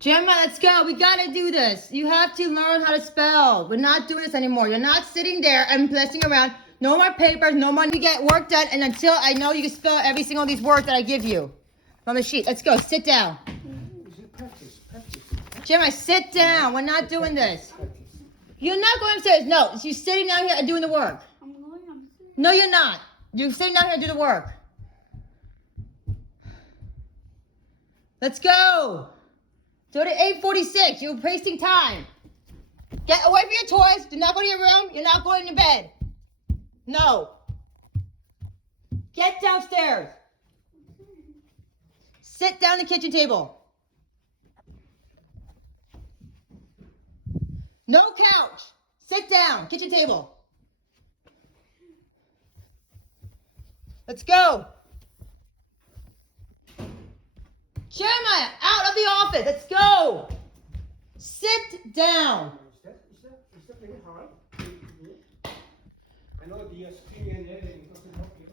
Gemma, let's go. We gotta do this. You have to learn how to spell. We're not doing this anymore. You're not sitting there and messing around. No more papers, no more. You get work done, and until I know you can spell every single of these words that I give you on the sheet. Let's go. Sit down. Practice. Gemma, sit down. We're not doing this. You're not going upstairs. No, you're sitting down here and doing the work. I'm going upstairs. No, you're not. You're sitting down here and do the work. Let's go. So at 8:46, you're wasting time. Get away from your toys. Do not go to your room. You're not going to bed. No. Get downstairs. Sit down at the kitchen table. No couch. Sit down. Kitchen table. Let's go. Jeremiah, out of the office. Let's go. Sit down. Is that very hard? I know the screen and editing doesn't help you.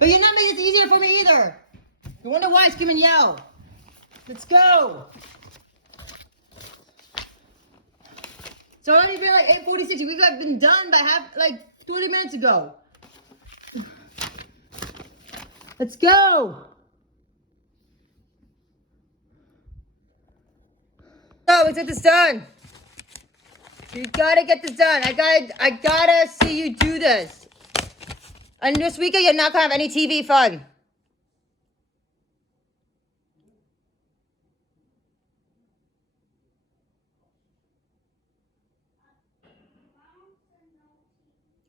But you're not making this easier for me either. You wonder why I scream and yell. Let's go. It's already been like 8:46. We could have been done by 20 minutes ago. Let's go. No, let's get this done. You gotta get this done. I gotta see you do this. And this weekend, you're not gonna have any TV fun.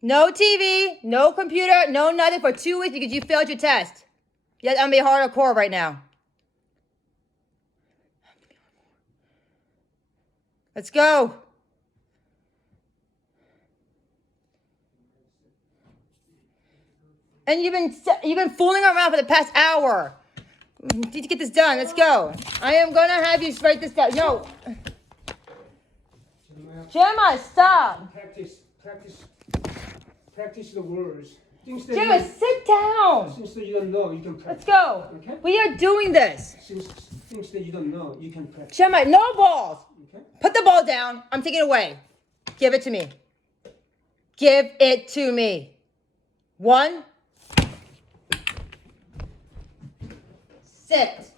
No TV, no computer, no nothing for 2 weeks because you failed your test. Yet I'm being hardcore right now. Let's go. And you've been fooling around for the past hour. You need to get this done. Let's go. I am gonna have you write this down. No. Gemma, stop. Practice the words. Gemma, sit down. Things that you don't know, you can practice. Let's go. Okay? We are doing this. Things that you don't know, you can practice. Gemma, no balls. Okay? Put the ball down. I'm taking it away. Give it to me. Give it to me. 1. Sit.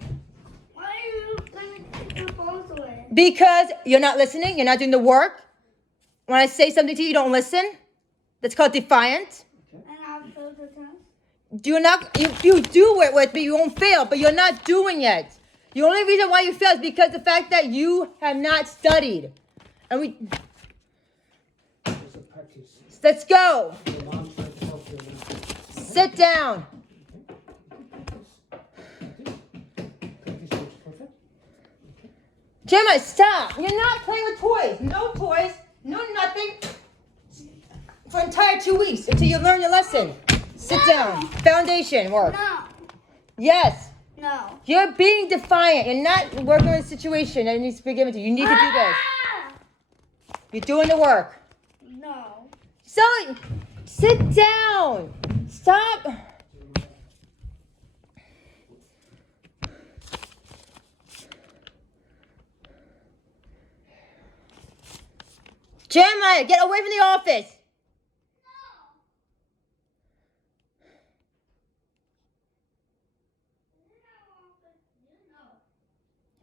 Why are you going to take your balls away? Because you're not listening. You're not doing the work. When I say something to you, you don't listen. That's called defiant. And I'll fail the test? You do it with me, you won't fail, but you're not doing it. The only reason why you fail is because the fact that you have not studied. And we... It's a practice. Let's go. Your mom tried to help you. Sit down. Practice makes perfect. Gemma, stop. You're not playing with toys. No toys. No nothing. For entire 2 weeks until you learn your lesson. Sit down. Foundation work. No. Yes. No. You're being defiant. You're not working with a situation that needs to be given to you. You need to do this. You're doing the work. No. So, sit down. Stop. Jeremiah, get away from the office.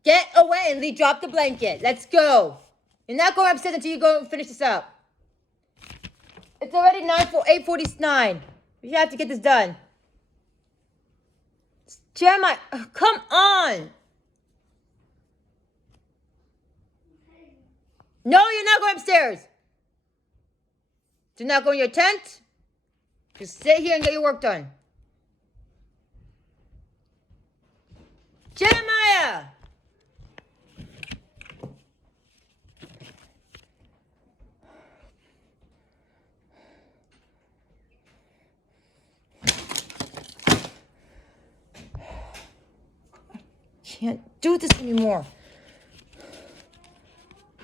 Get away and drop the blanket. Let's go. You're not going upstairs until you go and finish this up. It's already 8:49. We have to get this done. Jeremiah, come on. No, you're not going upstairs. Do not go in your tent. Just sit here and get your work done. Jeremiah. Can't do this anymore.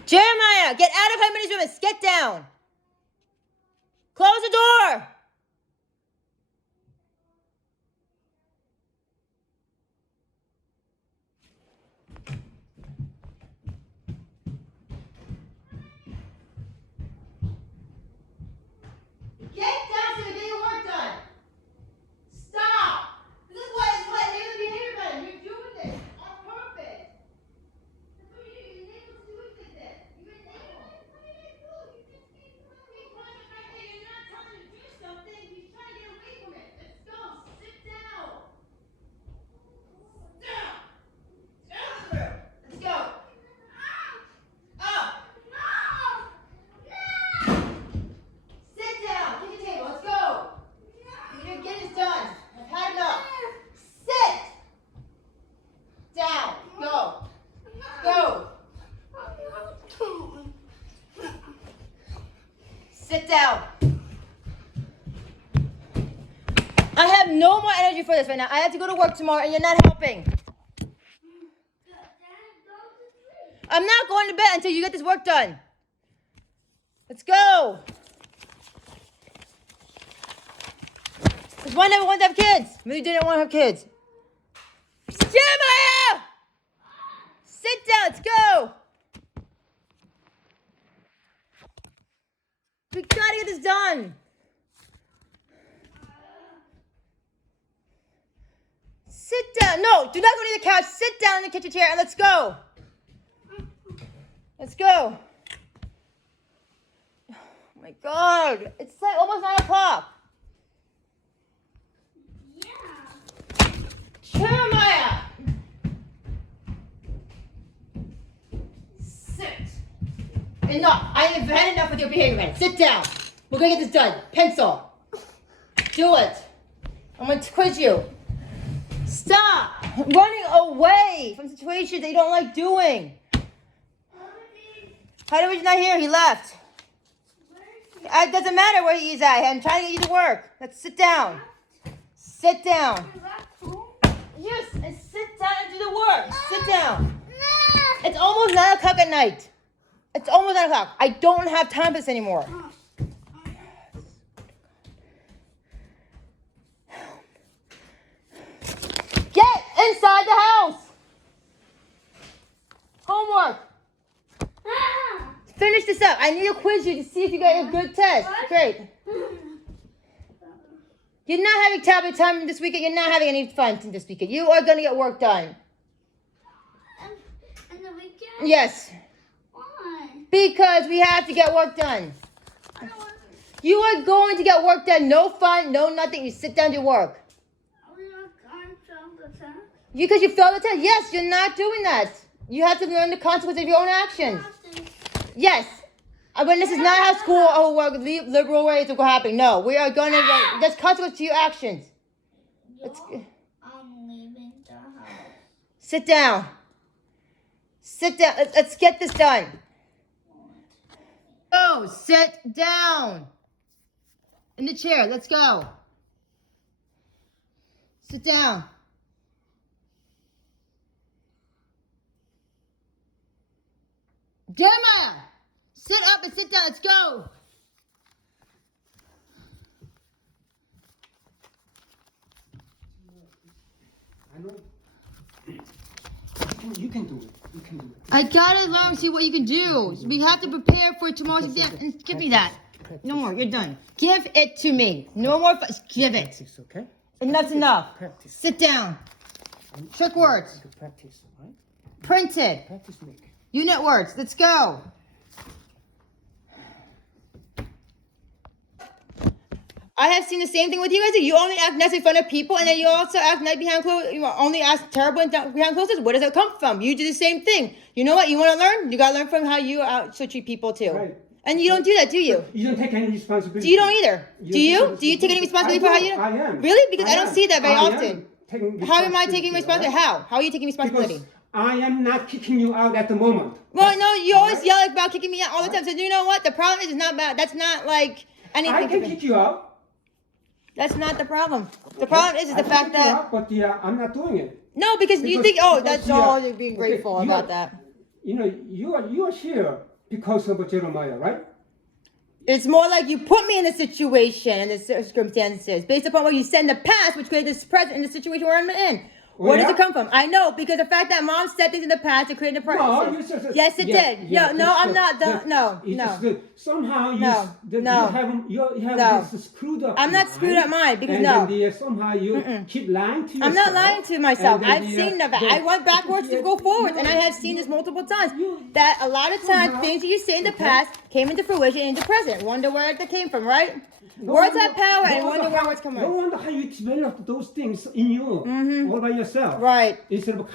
Jeremiah, get out of Harmony's room and get down. Close the door. Sit down. I have no more energy for this right now. I have to go to work tomorrow and you're not helping. I'm not going to bed until you get this work done. Let's go. Because one never wants to have kids. Really didn't want to have kids. Jeremiah! Sit down. Let's go. We gotta get this done. Sit down. No, do not go to the couch. Sit down in the kitchen chair and let's go. Let's go. Oh my God. It's like almost 9 o'clock. Yeah. Jeremiah! Sit. Enough. I have had enough with your behavior, man. Sit down. We're gonna get this done. Pencil. Do it. I'm gonna quiz you. Stop running away from situations that you don't like doing. How did not here? He left. It doesn't matter where he is at. I'm trying to get you to work. Let's sit down. Sit down. Yes, and sit down and do the work. Sit down. It's almost 9 o'clock at night. It's almost 9 o'clock. I don't have time for this anymore. Get inside the house. Homework. Finish this up. I need to quiz you to see if you got a good test. Great. You're not having tablet time this weekend. You're not having any fun this weekend. You are going to get work done. In the weekend? Yes. Why? Because we have to get work done. I don't want to. You are going to get work done. No fun, no nothing. You sit down and do work. Are we not going to film the test? Because you failed the test. Yes, you're not doing that. You have to learn the consequences of your own actions. Yes. But this is not how school or work, liberal ways will go happen. No, we are going to, there's consequences to your actions. I'm leaving the house. Sit down. Sit down. Let's get this done. Go. Sit down. In the chair. Let's go. Sit down. Jeremiah, sit up and sit down. Let's go. I know. You can do it. You can do it. I gotta learn, see what you can do. We have to prepare for tomorrow's exam. And give me that. No more. You're done. Give it to me. No more. Give it. Practice, okay? Enough's enough. Practice. Sit down. Trick words. Practice, right? Printed. Practice make. Unit words. Let's go. I have seen the same thing with you guys. You only act nice in front of people, and then you also act nice behind closed. You only act terrible behind closed doors. Where does that come from? You do the same thing. You know what? You want to learn? You gotta learn from how you should treat people too. Right. And you don't do that, do you? You don't take any responsibility. You don't either. Do you? Do you take any responsibility for how you? I am. Really? Because I don't see that very often. Am How am I taking responsibility? right? How? How are you taking responsibility? Because I am not kicking you out at the moment. Well, no, you always Right? yell about kicking me out all the time. So you know what? The problem is not bad. That's not like anything. I can kick you out. That's not the problem. The problem is the fact that But I'm not doing it. no, because you Because- think, oh, because that's you are- all. You're being okay, grateful you about are- that. You know, you are here because of Jeremiah, right? It's more like you put me in the situation and the circumstances based upon what you said in the past, which created this present in the situation where I'm in. Where does yeah? it come from? I know because the fact that mom said things in the past to create a present. Yes, it did. No, I'm not. No. Somehow you No, you have No. this screwed up. I'm not mind, screwed up mind because and no. Then somehow you keep lying to yourself. I'm not lying to myself. and then I've seen that. I went backwards to go forwards, and I have seen this multiple times. That a lot of times things that you say in the past came into fruition in the present. Wonder where that came from, right? Words have power, and wonder where words come No from. wonder how you developed those things in you all by yourself. Right. Instead of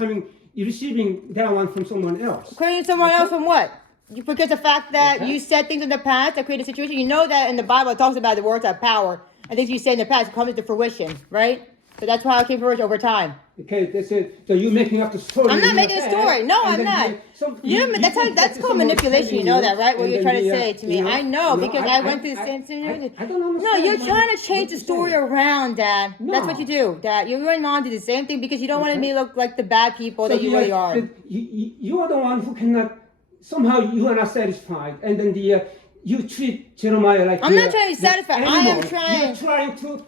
receiving that one from someone else. Creating someone else from what? Because the fact that you said things in the past that created a situation, you know that in the Bible it talks about the words have power. And things you say in the past come into fruition, right? So that's how I came for over time. Okay, that's it. So you're making up the story. I'm not in making your a head, story. No, and I'm then not. That's called manipulation. You know that, right? What you're trying to say to me. I know because I went through the same thing. I don't understand. No, you're what- trying to change what the you're story saying. around, Dad. That's what No. you do, Dad. You're going on to the same thing because you don't want Okay. me to look like the bad people that you really are. You are the one who cannot, somehow you are not satisfied. And then you treat Jeremiah like I'm not trying to be satisfied. I am animal. trying.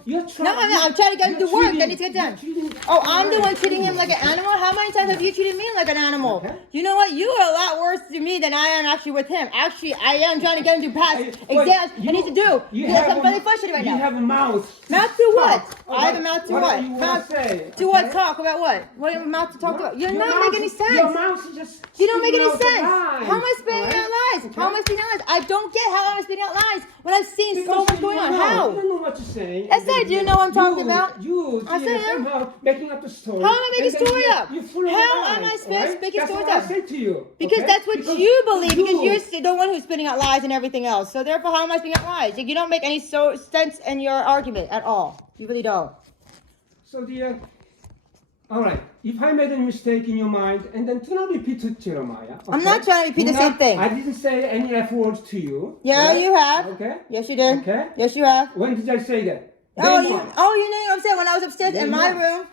You're trying. No, I'm not. I'm trying to get him to you're work treating- that needs to get done. you're treating- Oh, I'm the one treating him like an animal? How many times have you treated me like an animal? Okay. You know what? You are a lot worse to me than I am actually with him. Actually, I am trying to get him to pass But exams I need to do. Because I'm really frustrated right You now. have a mouth. Mouth to what? Talk I have a mouth to what? You want Mouth to say? to what? Talk about what? What do you have a mouth to talk about? You're Your not mouth- making any sense. Your mouth is just. You don't make any spitting out sense. the lies, How am I spitting alright? out lies? How am I spitting out lies? I don't get how I'm spitting out lies when I've seen so Because much you going on. don't know. How? You don't know what you're saying. Yes, And then I do know what I'm talking about. You I say am. somehow making up the story. How am I making and then story up? You're full of How lies, am I alright? making That's stories what up? I said to you. Because okay? that's what Because you believe, because you're the one who's spitting out lies and everything else. So therefore, how am I spitting out lies? Like, you don't make any sense in your argument at all. You really don't. So all right. If I made a mistake in your mind, and then do not repeat to Jeremiah. Okay? I'm not trying to repeat Do the same not- thing. I didn't say any F words to you. Yeah, alright? you have. Okay. Yes, you did. Okay. Yes, you have. When did I say that? Oh, Day you one. know what I'm saying? When I was upstairs in Day my one. room,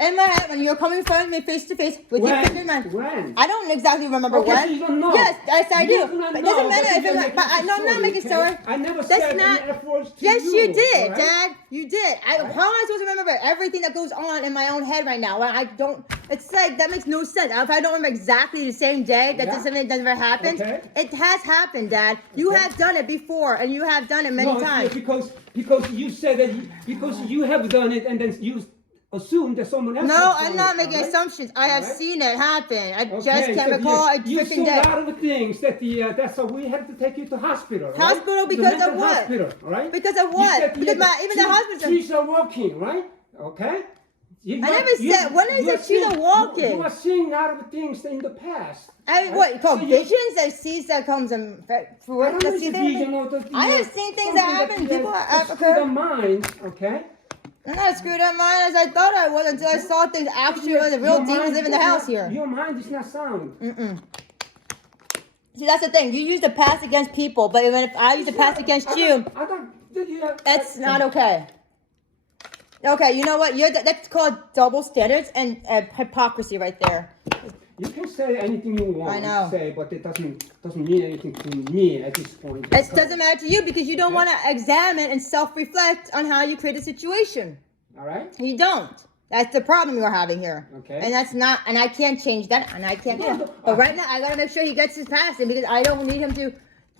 in my head, when you were coming in front of me face to face with your finger in my When? I don't exactly remember Okay, when. so you don't know. Yes, I You do. do not But it know, doesn't matter but if you're I'm making but a no, I'm not making okay? story. I never That's said not. any F words to Yes, you. you did, alright? Dad. You did. How am I supposed to remember everything that goes on in my own head right now? When I don't. It's like that makes no sense. If I don't remember exactly the same day that Yeah. something that never happened, Okay. it has happened, Dad. You Okay. have done it before, and you have done it many No, times. because you said that because you have done it and then you assume that someone else. No, has I'm done not it, making alright? assumptions. I have Alright? seen it happen. I Okay, just can't so recall a you freaking saw day. a lot of things that that's why we had to take you to hospital. Right? Hospital To because mental of what? Hospital, right? Because of You what? said Because that even the hospital. trees are walking, right? Okay. I never said- when I said trees are walking? You are seeing a lot of things in the past. I right? what called So you- visions? I see that comes in I don't know that if see it's things. vision or the- I have seen things that happen. something People that have screwed occurred. the mind, okay? I'm not screwed up mind as I thought I was until I saw things actually the real Your demons mind live in the is house not- here. Your mind is not sound. See, that's the thing. You use to pass against people, but even if I use to pass against you, that's not okay. Okay, you know what? That's called double standards and hypocrisy right there. You can say anything you want I know. to say, but it doesn't mean anything to me at this point. It doesn't matter to you because you don't Okay. want to examine and self-reflect on how you create a situation. All right? You don't. That's the problem you're having here. Okay. And that's not, and I can't change that, and I can't do No, that. But right now, I gotta make sure he gets his passing because I don't need him to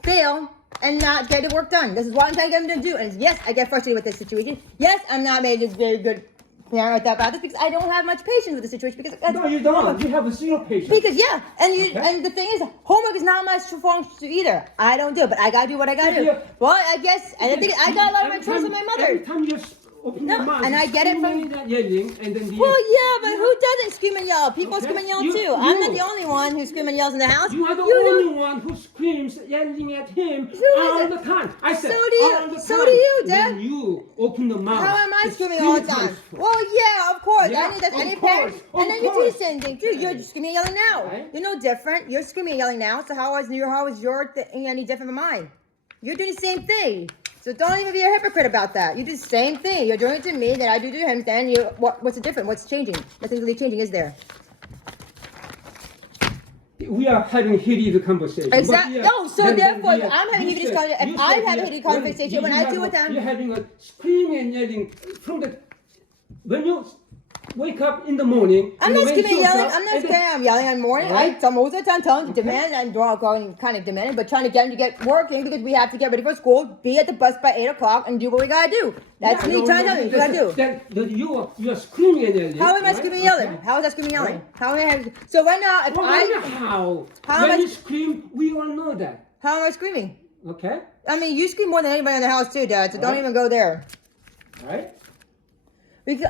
fail and not get the work done. This is what I'm trying to get him to do. And yes, I get frustrated with this situation. Yes, I'm not made a very good parent about this because I don't have much patience with the situation because No, you don't. You have a zero patience. because yeah, and you Okay. and the thing is, homework is not my strong suit either. I don't do it, but I gotta do what I gotta do. Yeah. Well, I guess, and I think I got a lot of my Every trust time- with my mother. Every time you open No, your mouth, and I you're get it from- screaming and yelling, and then Well, yeah, but who doesn't scream and yell? People Okay. scream and yell You- too. I'm not you. the only one who screams and yells in the house. You are the know- only one who screams, yelling at him is all it? the time. I said, So do you. all the So time. do you, Dad. When you open the mouth. How am I it's screaming all the 3 time? times. Well, yeah, of course. Yeah, I need that. of Any course, parent, of and then you do course. the same thing too. You're screaming and yelling now. Right. You're no different. You're screaming and yelling now. So how is your thing any different from mine? You're doing the same thing. So don't even be a hypocrite about that. You do the same thing. You're doing it to me that I do to him. Then what's the difference? What's changing? Nothing's really changing, is there? We are having heated conversation. Exactly. But, No, so then therefore, the, I'm having you heated said- conversation. you If I said, have a heated conversation, when I do with them- You're having a screaming and yelling from the when you wake up in the morning. I'm you not wake screaming and yelling. yourself, I'm not and then- screaming. I'm yelling in the morning. Right. Most of the time, telling him to demand and going kind of demanding, but trying to get him to get working because we have to get ready for school, be at the bus by 8 o'clock, and do what we gotta do. That's Yeah, me no, trying to no, tell you what you gotta do. that you are screaming and yelling. How am I right? screaming and yelling? Okay. How is that screaming and yelling? Right. How am I? So right now, if Well, how am when I- you scream, we all know that. how am I screaming? Okay, I mean, you scream more than anybody in the house too, Dad. So don't Right. even go there. right?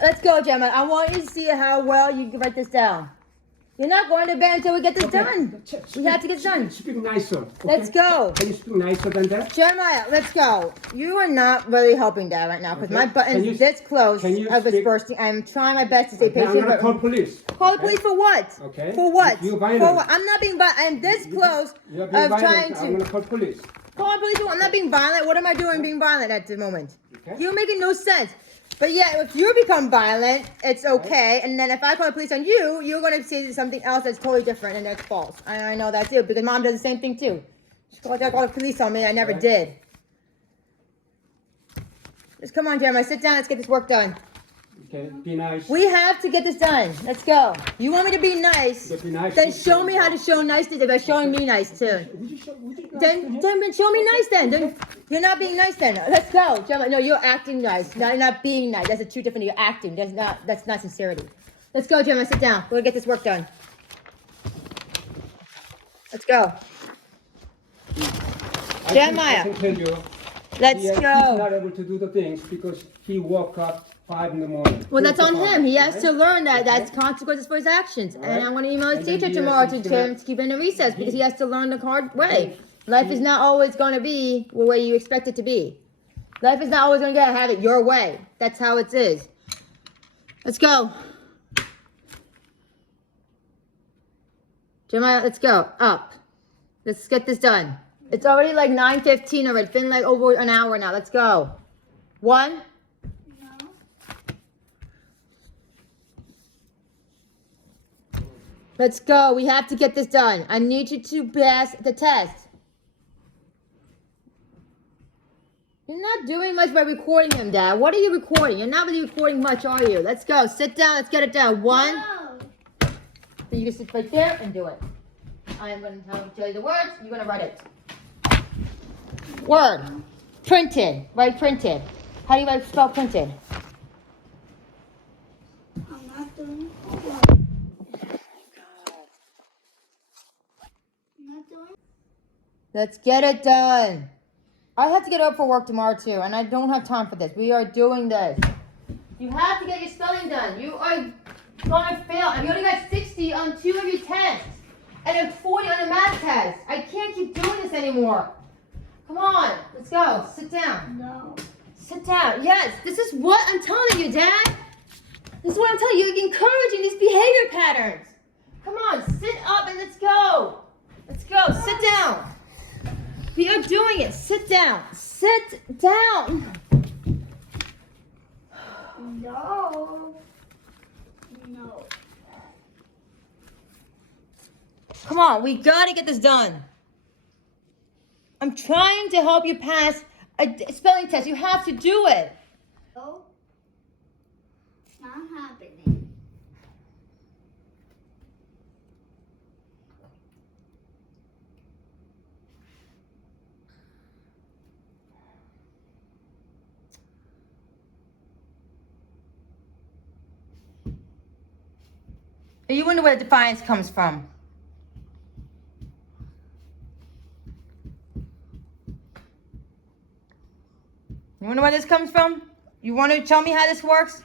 Let's go, Gemma. I want you to see how well you can write this down. You're not going to bed until we get this done. We have to get done. Speak nicer. Okay? Let's go. Can you speak nicer than that? Jeremiah, let's go. You are not really helping Dad right now because my Can button's you- this close. can you I was speak- bursting. I'm trying my best to stay Okay, I'm patient. gonna But call police. call the Okay? police for what? Okay. For what? You're For violent. what? I'm not being violent. I'm this close You're being of violent. trying I'm to gonna call police. call the police. I'm not being violent. What am I doing being violent at the moment? Okay. You're making no sense. But yeah, if you become violent, it's okay. And then if I call the police on you, you're going to say something else that's totally different and that's false. I know that too because Mom does the same thing too. She called the police on me. I never Right. did. Just come on, Jeremiah. Sit down. Let's get this work done. Okay, be nice. We have to get this done. Let's go. You want me to be nice? Be nice. Then show me how to show niceness by showing me nice too. Would you Then show me nice then. You're not being nice then. Let's go. Jeremiah, no, you're acting nice. No, you're not being nice. That's a two different. You're acting. That's not sincerity. Let's go, Jeremiah. Sit down. We're gonna get this work done. Let's go. Jeremiah. I can tell you. Let's He's go. not able to do the things because he woke up 5 in the morning. Well, that's on him. He has Right? to learn that that's consequences for his actions. And Right. I'm going to email his And then teacher he tomorrow has to to- tell him to keep him in recess because he has to learn the hard way. He- Life is not always going to be the way you expect it to be. Life is not always going to have it your way. That's how it is. Let's go. Jeremiah, let's go. Up. Let's get this done. It's already like 9:15 already. It's been like over an hour now. Let's go. 1. No. Let's go. We have to get this done. I need you to pass the test. You're not doing much by recording him, Dad. What are you recording? You're not really recording much, are you? Let's go. Sit down. Let's get it done. 1. No. So you can sit right there and do it. I am going to tell you the words. You're going to write it. Word. Printed. Write printed. How do you spell printed? I'm not doing homework. I'm not doing. Let's get it done. I have to get up for work tomorrow too, and I don't have time for this. We are doing this. You have to get your spelling done. You are gonna fail. And you only got 60 on 2 of your tests, and then 40 on the math test. I can't keep doing this anymore. Come on, let's go. Sit down. No. Sit down. Yes, this is what I'm telling you, Dad. This is what I'm telling you. You're encouraging these behavior patterns. Come on, sit up and let's go. Let's go. Sit down. We are doing it. Sit down. Sit down. No. No. Come on, we gotta get this done. I'm trying to help you pass a spelling test. You have to do it. No. It's not happening. You wonder where the defiance comes from. You wonder where this comes from? You want to tell me how this works?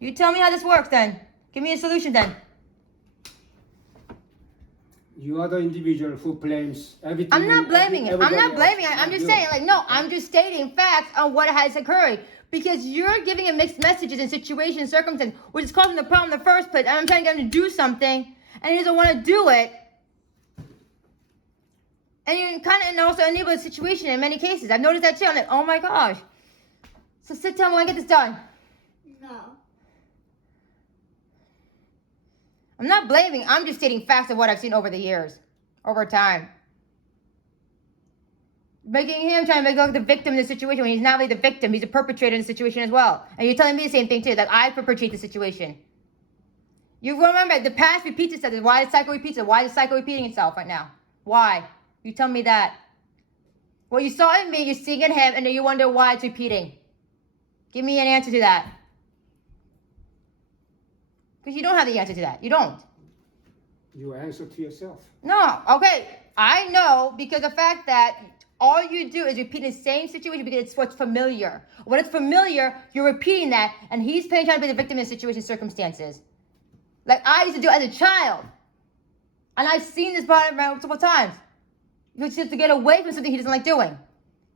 You tell me how this works then. Give me a solution then. You are the individual who blames everything. I'm not blaming it. I'm everybody not blaming else. it. I'm just You. saying, like, no, I'm just stating facts on what has occurred. Because you're giving him mixed messages in situations and circumstances, which is causing the problem in the first place. And I'm trying to get him to do something, and he doesn't want to do it. And you kind of also enable the situation in many cases. I've noticed that too. I'm like, oh my gosh. So sit down when I get this done. No. I'm not blaming. I'm just stating facts of what I've seen over the years, over time. Making him trying to make look like the victim in the situation when he's not really the victim. He's a perpetrator in the situation as well. And you're telling me the same thing too, that I perpetrate the situation. You remember, the past repeats itself. Why the cycle repeats it? Why is the cycle repeating itself right now? Why? You tell me that. What you saw in me, you're seeing in him, and then you wonder why it's repeating. Give me an answer to that. Because you don't have the answer to that. You don't. You answer to yourself. No, okay. I know because the fact that all you do is repeat the same situation because it's what's familiar. When it's familiar, you're repeating that, and he's trying to be the victim in the situation circumstances. Like I used to do as a child. And I've seen this pattern multiple times. He's just to get away from something he doesn't like doing.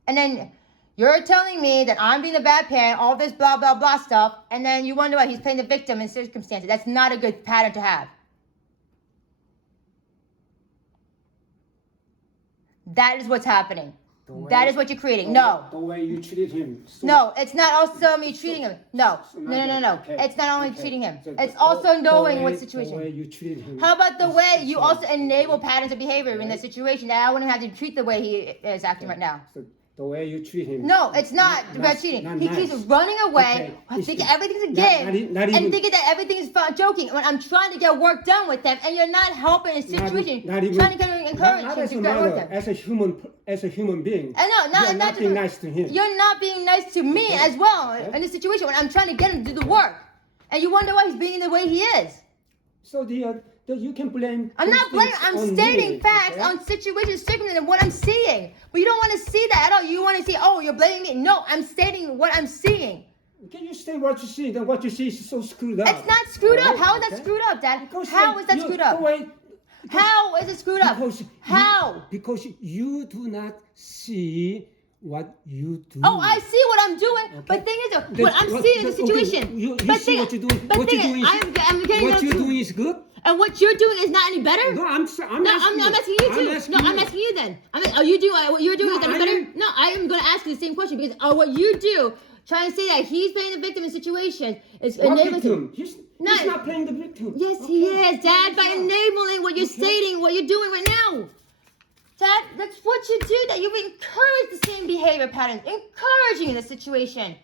And then you're telling me that I'm being a bad parent, all this blah, blah, blah stuff, and then you wonder why he's playing the victim in circumstances. That's not a good pattern to have. That is what's happening. That is what you're creating. No. The way you treated him. So, No, it's not also me treating him. No. No. Okay. It's not only Okay. treating him. So It's also knowing the what way situation. you treated him. How about the way you also enable patterns of behavior in the situation that I wouldn't have to treat the way he is acting right now? So the way you treat him. No, it's not about cheating. not He nice. keeps running away, Okay. thinking everything's a game, not even- and thinking that everything is fun, joking. When I'm trying to get work done with them, and you're not helping the situation, Not even, trying to get him, encourage not him as to a get work mother, done. as a human being. I know, You're not being nice to him. You're not being nice to me Okay. as well Okay. in this situation when I'm trying to get him to do the work, and you wonder why he's being the way he is. So you can blame. I'm those not blaming. things I'm on stating me, facts okay? on situations, circumstances, and what I'm seeing. But you don't want to see that at all. You want to see, oh, you're blaming me. No, I'm stating what I'm seeing. Can you say what you see? Then what you see is so screwed up. It's not screwed up. Alright, How is that okay? screwed up, Dad? Because How is that you- screwed the up? way- How is it screwed up? How? Because you do not see what you do. Oh, I see what I'm doing. Okay. But thing is, That's what I'm seeing in the okay, situation. You but see thing, what you're doing. But What thing you're doing is, is, I'm getting what you're doing is good. And what you're doing is not any better? No, No, I'm asking I'm asking you too. I'm asking you then. Are you doing what you're doing No, is any I better? am- No, I am going to ask you the same question because what you do, trying to say that he's playing the victim in situations, is What enabling victim? him. He's No. not playing the victim. Yes, he Okay. is, Dad, by enabling what you're Okay. stating, what you're doing right now. Dad, that's what you do. That you've encouraged the same behavior patterns, encouraging in the situation.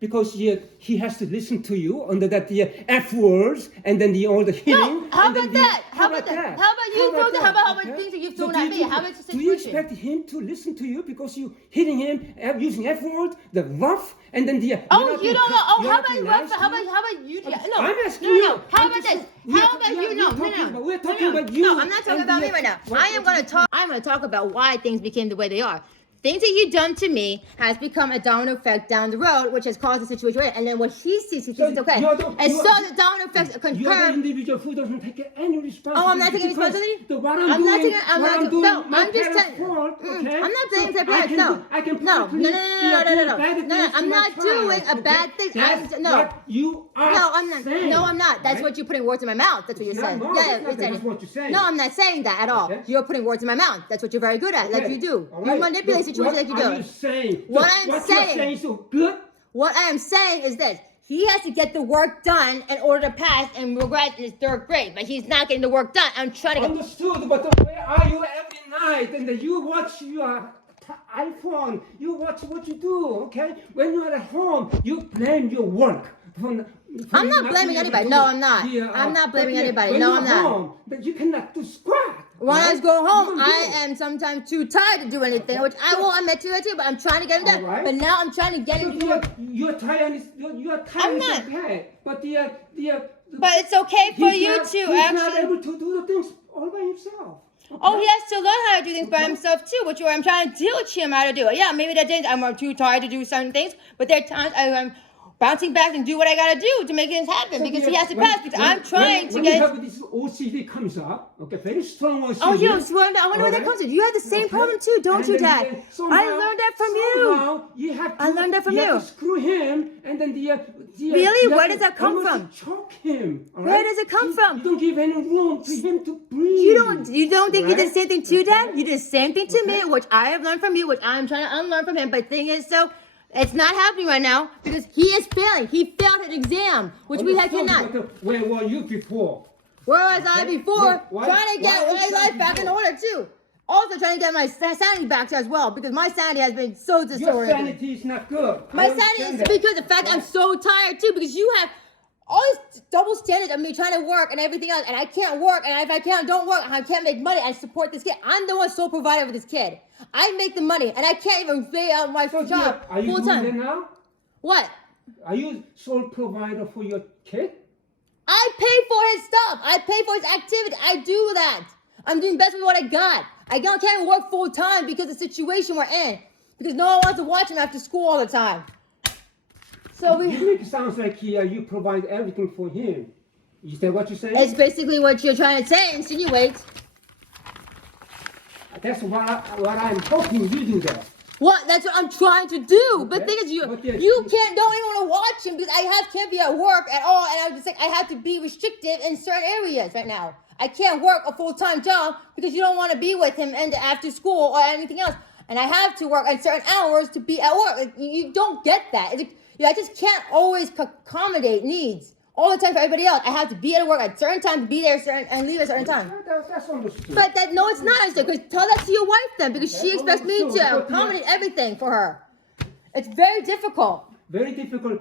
Because he has to listen to you under that the F words and then all the hitting. No, how and then about that? How about that? that? How about you throw that? How about Okay? things that you've So thrown do at you me? think- How about the Do you situation? expect him to listen to you because you hitting him using F word, the rough, and then the Oh, you don't know. Oh, how about you? how about you? No, I'm asking no. you. How I'm about just- this? we are- How about we are- you? No, we're no, talking no. about- we're talking No, about you No, I'm not talking and about the- me right now. what- I am what going to talk. I'm going to talk about why things became the way they are. Things that you've done to me has become a domino effect down the road, which has caused the situation. And then what he sees, he thinks it's okay. And so the domino effects You're the concur. individual who doesn't take any responsibility. Oh, I'm not taking because responsibility? The, what I'm I'm not doing, taking- I'm what not I'm doing- doing, no, my I'm just parents' saying- fault, okay? I'm not blaming So my parents, no. I can No, possibly no, bad no, things I'm to my not doing child, a bad thing. That's No. what you are No, I'm not. saying, No, I'm not. That's right? what you're putting words in my mouth. That's what you're It's not- saying. no, Yeah, it's not you're that. saying. That's what you're saying. No, I'm not saying that at all. Okay. You're putting words in my mouth. That's what you're very good at. Like Okay, you do. all You right. manipulate Look, situations like you What are do. you saying? What Look, I'm what saying- you're saying is so good. What I am saying is this. He has to get the work done in order to pass and progress in his third grade, but he's not getting the work done. I'm trying to get. Understood, but where are you every night? And then you watch your iPhone, you watch what you do, okay? When you're at home, you blame your work. I'm not blaming anybody. No, I'm not. I'm not blaming anybody. No, I'm not. Home, that you cannot do squat. When I right? go home, You I do. am sometimes too tired to do anything, which I will admit to that too, but I'm trying to get him done. All right. But now I'm trying to get him to do it. You're tired. You're tired. I'm is not. okay. But But it's okay for he's you not, to he's not actually. able to do the things all by himself. Okay? Oh, he has to learn how to do things by himself too, which I'm trying to teach him how to do it. Yeah, maybe there are days I'm too tired to do certain things, but there are times I'm bouncing back and do what I gotta do to make things happen because he has to pass. Because I'm trying to when get. you have this OCD comes up, okay, very strong OCD. Oh, you I wonder where that comes from. You have the same Okay. problem too, don't And you, then Dad? somehow- I learned that from you. somehow you have to, I learned that from you. you. Have to screw him, and then Really? you Where have does to that come almost from? Choke him. all Where right? does it come You- from? You don't give any room for him to breathe. You don't think you did the Right? same thing to Dad? You did the same thing to me, Okay. which I have learned from you, which I'm trying to unlearn from him. But thing is, so it's not happening right now because he is failing. He failed an exam, which we had Understood, cannot. but, where were you before? Where was I Okay. before? Why- Trying to get why my is life that back in before? order too. Also trying to get my sanity back as well because my sanity has been so Your distorted. sanity is not good. My I sanity understand is that. because of the fact I'm so tired too because you have all this double standard of me trying to work and everything else, and I can't work, and if I don't work, I can't make money and support this kid. I'm the one sole provider for this kid. I make the money, and I can't even pay out my So, job are you full doing that time. now? What? Are you sole provider for your kid? I pay for his stuff. I pay for his activity. I do that. I'm doing best with what I got. I can't work full time because of the situation we're in. Because no one wants to watch him after school all the time. So It sounds like you provide everything for him. Is that what you're saying? It's basically what you're trying to say, insinuate. That's what I'm hoping you do that. What? That's what I'm trying to do. But Okay. the thing is, you But yes, don't even want to watch him because can't be at work at all, and I'm just like I have to be restricted in certain areas right now. I can't work a full-time job because you don't want to be with him and after school or anything else, and I have to work at certain hours to be at work. Like, you don't get that. I just can't always accommodate needs all the time for everybody else. I have to be at work at a certain time, to be there and leave at a certain time. That's understood. But no, it's not understood. Because tell that to your wife then, because she expects me understood. to accommodate everything for her. It's very difficult. Very difficult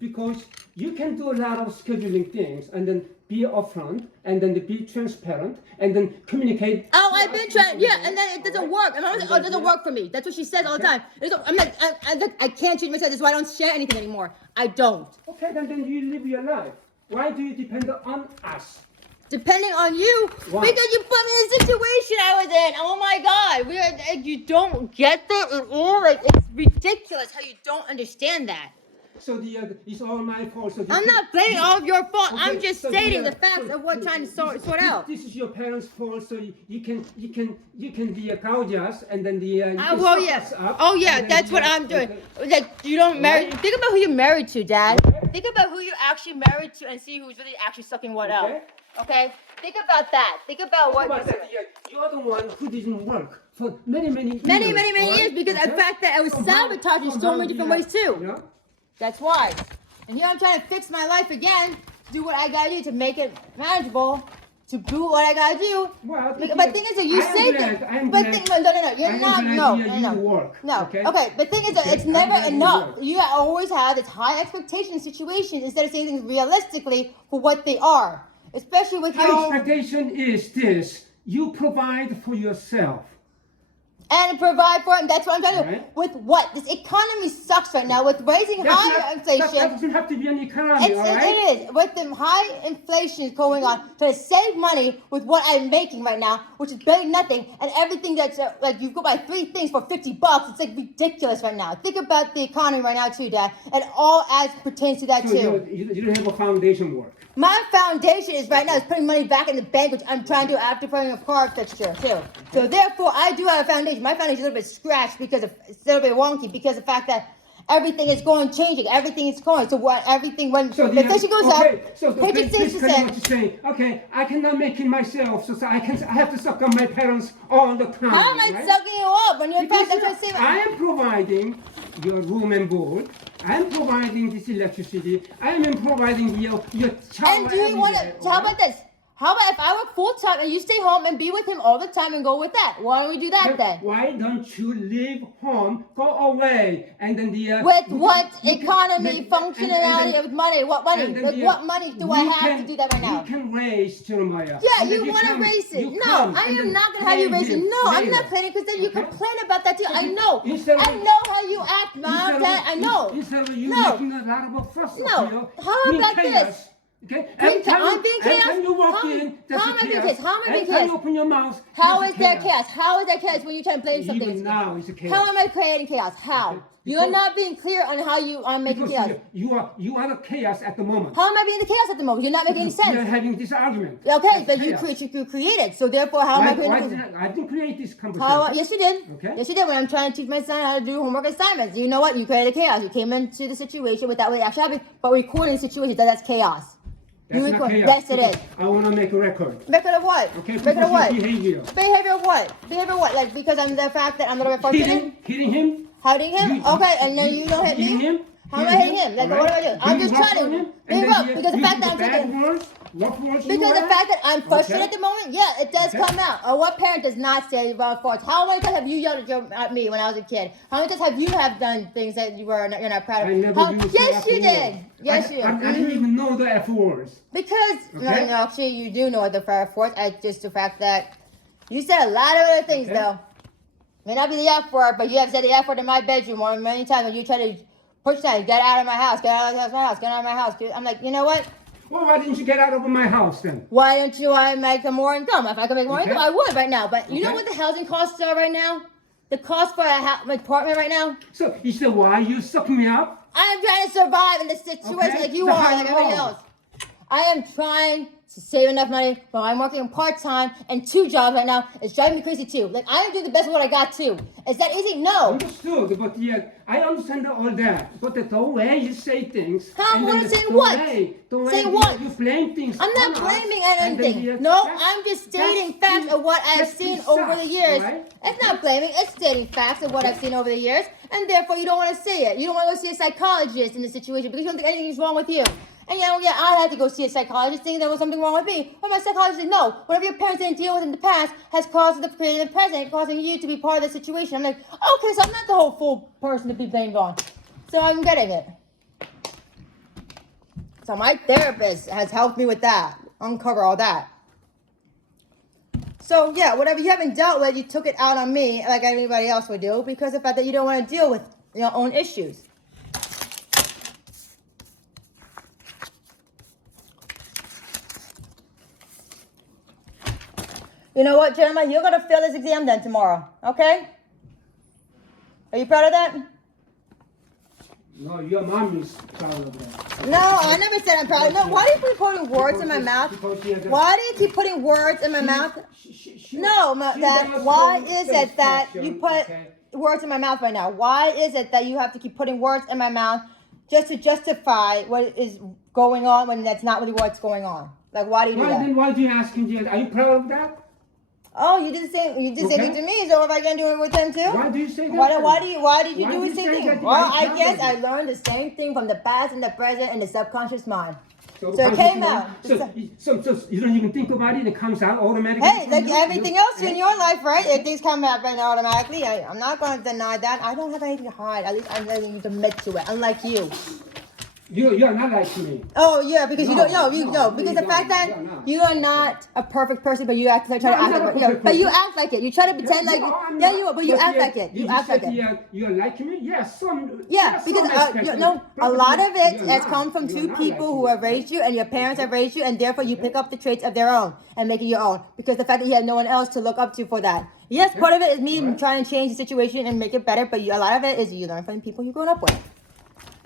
because you can do a lot of scheduling things and then be upfront and then be transparent and then communicate. Oh, I've been trying, yeah, and then it doesn't work. And I'm like, oh, it doesn't work for me. That's what she says all the time. I'm like, I can't change myself. That's why I don't share anything anymore. I don't. Okay, then you live your life. Why do you depend on us? Depending on you, Why? because you put me in the situation I was in. Oh my God, you don't get that at all. Like, it's ridiculous how you don't understand that. So it's all my fault. So I'm not blaming all of your fault. Okay, I'm just so stating the facts of what trying to sort out. This is your parents' fault. So you can gouge us and then you can Well, suck yeah. us up, Oh, yeah. and then That's what I'm doing. Like, you don't marry. Right? Think about who you're married to, Dad. Think about who you're actually married to, and see who's really actually sucking what out. Okay. Okay. Think about that. Think about what. But you are the one who didn't work for many years. Many right? years, because of the fact that I was sabotaged in so many different ways too. You know? That's why. And here I'm trying to fix my life again, to do what I gotta do to make it manageable, to do what I gotta do. Well, But the thing is that you say that. But no, you're not. No. Work, No. okay? The thing is that Okay, it's never I'm glad you enough. work. You always have this high expectation situations instead of saying things realistically for what they are, especially with your My own, expectation is this: you provide for yourself. and provide for it. And that's what I'm trying to do. Right. With what? This economy sucks right now. With raising higher inflation. That doesn't have to be an economy, all right? It is. With the high inflation going on, to save money with what I'm making right now, which is barely nothing, and everything that's like you go buy 3 things for $50, it's like ridiculous right now. Think about the economy right now too, Dad, and all as pertains to that So too. you don't have a foundation work. My foundation is right now is putting money back in the bank, which I'm trying to do after putting a car fixture too. So therefore, I do have a foundation. My foundation is a little bit scratched because it's a little bit wonky because of the fact that everything is changing. Everything is going. So when the inflation goes up, purchasing basically what you're saying. Okay, I cannot make it myself, so I have to suck on my parents all the time. How am I right? sucking you up when you're in fact Because that's what I'm I saying? am providing your room and board. I am providing this electricity. I am providing your child. And do you want to? How about this? How about if I work full time and you stay home and be with him all the time and go with that? Why don't we do that then? Why don't you leave home, go away, and then With what you can economy, make- functionality and of money? What money? and then Like, what money do I have to do that right now? You can raise Jeremiah. Yeah, And then you want to come- raise it. you No, come I and am then not going to have you blame raise it. him No, I'm later. not planning because then you Okay? complain about that too. I know. Instead of- I know how you act, Mom, Dad. I know. Instead of you No. making a lot of a fuss No. up here, How being about chaos, this? Okay? I'm being Every chaos? time you walk How- in, there's how a am I being chaos. chaos? How am I being Every time chaos? you open your mouth, How there's is that chaos? How is that chaos when you're trying to blame something? Even now, it's a chaos. How am I creating chaos? How? Okay. You're Because- not being clear on how you are making Because chaos. you are the chaos at the moment. How am I being the chaos at the moment? You're not making any You're sense. having this argument. Okay, That's but you chaos. created. So therefore, how am I Why creating? I didn't create this conversation. Yes, you did. Okay. Yes, you did. When I'm trying to teach my son how to do homework assignments, you know what? You created chaos. You came into the situation without what actually happening, but recording the situation. That's chaos. That's You not record. chaos. Yes, it is. I want to make a record. Record of what? Okay, Record of because what? his behavior. Behavior of what? Behavior of what? Like because I'm the fact that I'm a little bit frustrated? Hitting him. Hiding him? Okay, and then you don't hit hitting me? him. How am I hitting him? Like, what do I do? I'm just trying to being rough because the fact that I'm taking. Because the fact that I'm frustrated at the moment, yeah, it does come out. Or what parent does not say about faults? How many times have you yelled at me when I was a kid? How many times have you done things that you're not proud of? I never used the Yes, F you word. did. Yes, you did. I didn't even know the F words. Because Okay. no, actually, you do know the F word. It's just the fact that you said a lot of other things Okay. though. May not be the F word, but you have said the F word in my bedroom more many times when you try to push that, get out of my house, get out of my house, get out of my house. I'm like, you know what? Well, why didn't you get out of my house then? Why don't you make more income? If I could make more Okay. income, I would right now. But you know Okay. what the housing costs are right now? The cost for an apartment right now? So you said, why you suck me up? I'm trying to survive in this situation Okay. like you So are, how like everybody long? else. I am trying to save enough money, but I'm working part-time and 2 jobs right now. It's driving me crazy too. Like, I am doing the best with what I got too. Is that easy? No. Understood, but I understand all that. But the way you say things. Huh? and What then is saying the what? way Say what? You blame things. I'm not on us, blaming and then anything. No, I'm just stating facts of what I've that's seen the over the sucks, years. right? It's not blaming, it's stating facts of what I've seen over the years, and therefore you don't want to see it. You don't want to go see a psychologist in this situation because you don't think anything is wrong with you. And I had to go see a psychologist thinking there was something wrong with me. But my psychologist said, no, whatever your parents didn't deal with in the past has caused the present and present, causing you to be part of the situation. I'm like, okay, so I'm not the whole full person to be blamed on. So I'm getting it. So my therapist has helped me with that, uncover all that. So yeah, whatever you haven't dealt with, you took it out on me like anybody else would do because of the fact that you don't want to deal with your own issues. You know what, Jeremiah? You're going to fail this exam then tomorrow, okay? Are you proud of that? No, your mom is proud of that. No, I never said I'm proud. No, why do you keep putting words in my mouth? Why do you keep putting words in my mouth? No, Dad, why is it that you put words in my mouth right now? Why is it that you have to keep putting words in my mouth just to justify what is going on when that's not really what's going on? Like, why do you do that? Then why do you ask him? Are you proud of that? Oh, you did say it to me. So if I can do it with him too? Why do you say that? Why did you Why do do the you same say thing? that? Well, Are you I guess proud I of it? learned the same thing from the past and the present and the subconscious mind. So it came out. So you don't even think about it. It comes out automatically. Hey, from like you? everything else in your life, right? Things come out automatically. I'm not going to deny that. I don't have anything to hide. At least I'm letting you admit to it. Unlike you. You are not like me. Oh yeah, because you don't know. No, Because you the fact don't. that You're not. you are not a perfect person, but you act like try to No, I'm act not like a perfect but you person. act like it. You try to pretend like I'm yeah not. you are, but you act like it. You act like it. You are like me? Yes, some. Yeah, some because aspects, a lot of it you're has not. come from You're two not people like who me. have raised you, and your parents have raised you, and therefore you pick up the traits of their own and make it your own. Because the fact that you have no one else to look up to for that. Yes, part of it is me trying to change the situation and make it better, but a lot of it is you learn from the people you grown up with.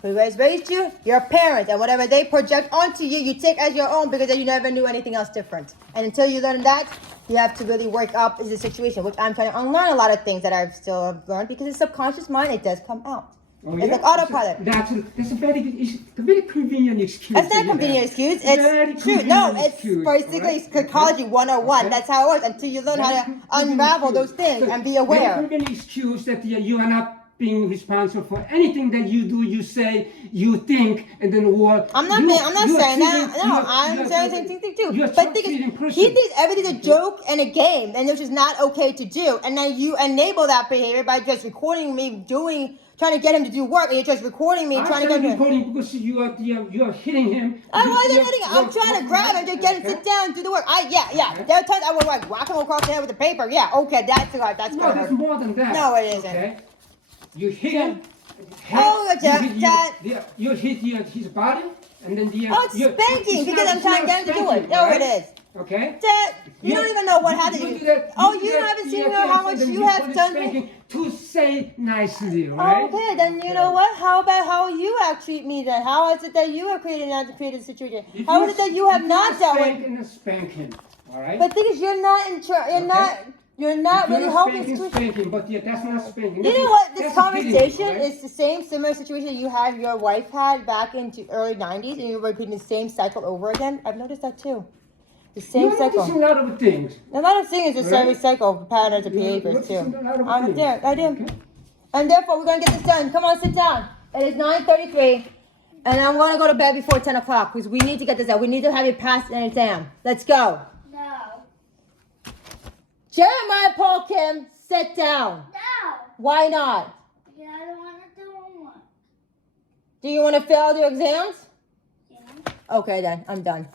Who has raised you? Your parents, and whatever they project onto you, you take as your own because you never knew anything else different. And until you learn that, you have to really work up in the situation, which I'm trying to unlearn a lot of things that I've still learned because the subconscious mind, it does come out. Oh, It's yeah? like autopilot. That's a very good, it's a very convenient excuse. It's not that a you convenient have. excuse. Very It's true. convenient No, it's excuse, basically all right? psychology 101. Okay. That's how it works until you learn how to Very unravel convenient those things excuse. and be Very aware. convenient excuse that you are not being responsible for anything that you do, you say, you think, and then what? I'm not saying that. No, I'm saying the same thing too. You're But the thing treating is, person. he thinks everything's a joke and a game, and which is not okay to do. And then you enable that behavior by just recording me trying to get him to do work, and you're just recording me, trying to get him. recording because you are hitting him. I wasn't hitting him. I'm trying to grab him to get him to sit down and do the work. Yeah. Okay. There are times I would like whack him across the head with the paper. Yeah, okay, that's No, gonna that's hurt. more than that. No, it isn't. Okay? You hit him. Oh, You hit his body, and then Oh, it's spanking because I'm trying to get him to do it. No, it is. Okay. Dad, you don't even know what happened. do that- Oh, do you that haven't to seen your how kids, much and then you put have it done. spanking to say nicely, right? Okay, then you know what? How about how you have treated me then? How is it that you have created a situation? How is it that you have not dealt with? And spank him, all right? But the thing is, you're not in charge. You're not really helping. Spanking, but that's not spanking. You know what? This That's conversation hitting, right? is the same similar situation you had your wife had back in the early 90s, and you're repeating the same cycle over again. I've noticed that too. The same You're cycle. noticing a lot of things. A lot of things is the Right? same cycle of patterns of You're behaviors noticing too. a lot of I'm things. there. I do. Okay. And therefore, we're going to get this done. Come on, sit down. It is 9:33, and I'm going to go to bed before 10 o'clock because we need to get this out. We need to have you pass an exam. Let's go. No. Jeremiah Paul Kim, sit down. No. Why not? Yeah, I don't want to do homework. Do you want to fail your exams? Yeah. Okay, then. I'm done.